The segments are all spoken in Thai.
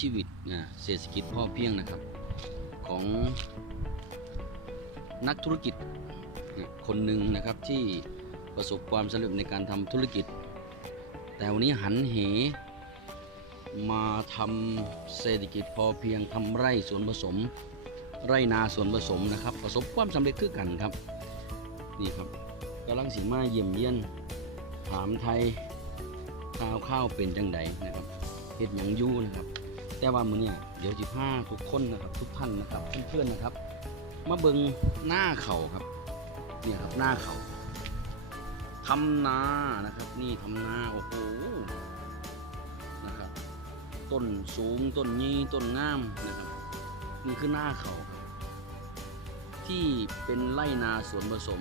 จอ่าเศรษฐกิจพ่อเพียงนะครับ ของนักธุรกิจคนหนึ่งนะครับที่ประสบความสำเร็จในการทำธุรกิจ แต่วันนี้หันเหมาทำเศรษฐกิจพอเพียงทำไร่สวนผสม ไร่นาสวนผสมนะครับ ประสบความสำเร็จคือกันครับ นี่ครับกำลังสีมาเยี่ยมเยียน ถามไทยข้าวข้าวเป็นจังใดนะครับเฮ็ดหยังยู่นะครับ แต่ว่ามือเนี้เดี๋ยวจิพาทุกคนนะครับทุกท่านนะครับเพื่อนๆนะครับ มาเบิงหน้าเขาครับ เนี่ยครับหน้าเขาทำนานะครับ นี่ทำนาโอ้โหนะครับ ต้นสูงต้นยี่ต้นงามนะครับนี่คือหน้าเขาครับ ที่เป็นไร่นาสวนผสม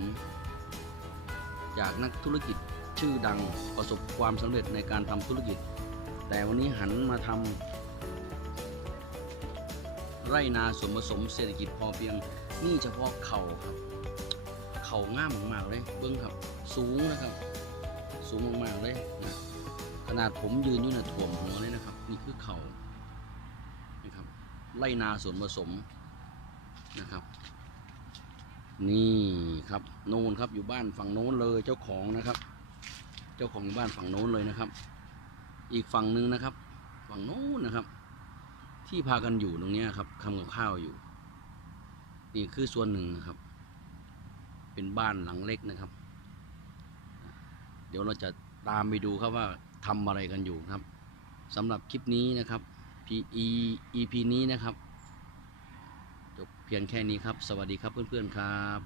จากนักธุรกิจชื่อดังประสบความสำเร็จในการทำธุรกิจ แต่วันนี้หันมาทำ ไร่นาส่วนผสมเศรษฐกิจพอเพียงนี่เฉพาะเขาครับ เขาง่ามมากเลยเบิ้องครับ สูงนะครับ สูงมากๆเลยนะขนาดผมยืนอยู่นะถ่วมหัวเลยนะครับ นี่คือเขานะครับไร่นาส่วนผสมนะครับ นี่ครับโน่นครับอยู่บ้านฝั่งโน้นเลยเจ้าของนะครับ เจ้าของอยู่บ้านฝั่งโน้นเลยนะครับ อีกฝั่งหนึ่งนะครับ ฝั่งโน้นนะครับ ที่พากันอยู่ตรงนี้ครับทำกับข้าวอยู่ นี่คือส่วนหนึ่งนะครับ เป็นบ้านหลังเล็กนะครับ เดี๋ยวเราจะตามไปดูครับว่าทำอะไรกันอยู่ครับสำหรับคลิปนี้นะครับ PE EP นี้นะครับจบเพียงแค่นี้ครับ สวัสดีครับเพื่อนๆครับ